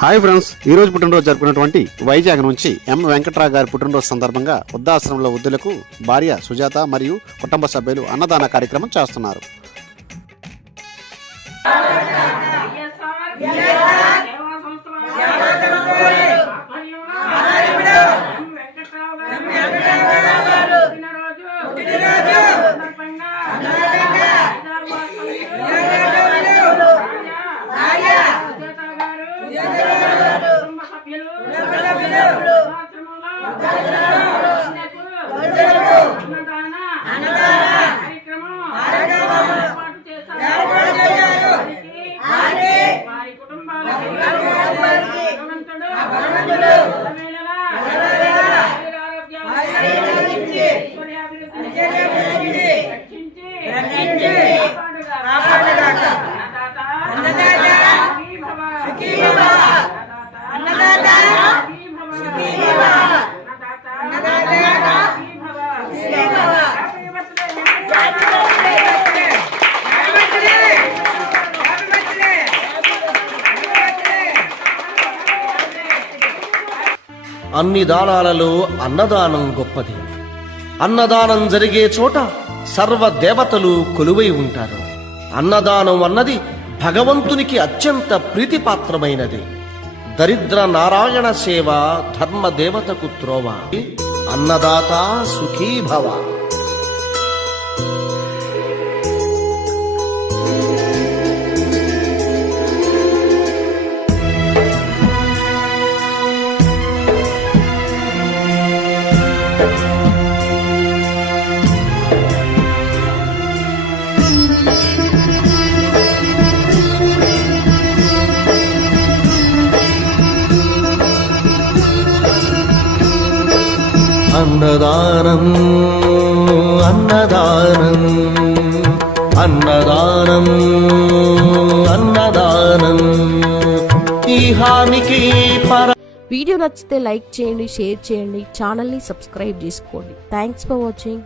Hi friends, ఈ రోజు పుట్టినరోజు జరుపుకున్నటువంటి వైజాగ్ నుంచి ఎం వెంకట్రావు గారి పుట్టినరోజు సందర్భంగా వృద్ధాశ్రమంలో వృద్ధులకు భార్య సుజాత మరియు కుటుంబ సభ్యులు అన్నదాన కార్యక్రమం చేస్తున్నారు. అన్ని దానాలలో అన్నదానం గొప్పది. అన్నదానం జరిగే చోట సర్వ దేవతలు కొలువై ఉంటారు. అన్నదానం అన్నది భగవంతునికి అత్యంత ప్రీతిపాత్రమైనది. దరిద్ర నారాయణ సేవ ధర్మ దేవతకు త్రోవ. అన్నదాత సుఖీభవ. అన్నదానం అన్నదానం అన్నదానం అన్నదానం ఈ హానికి పర. వీడియో నచ్చితే లైక్ చేయండి, షేర్ చేయండి, ఛానల్ని సబ్స్క్రైబ్ చేసుకోండి. Thanks for watching.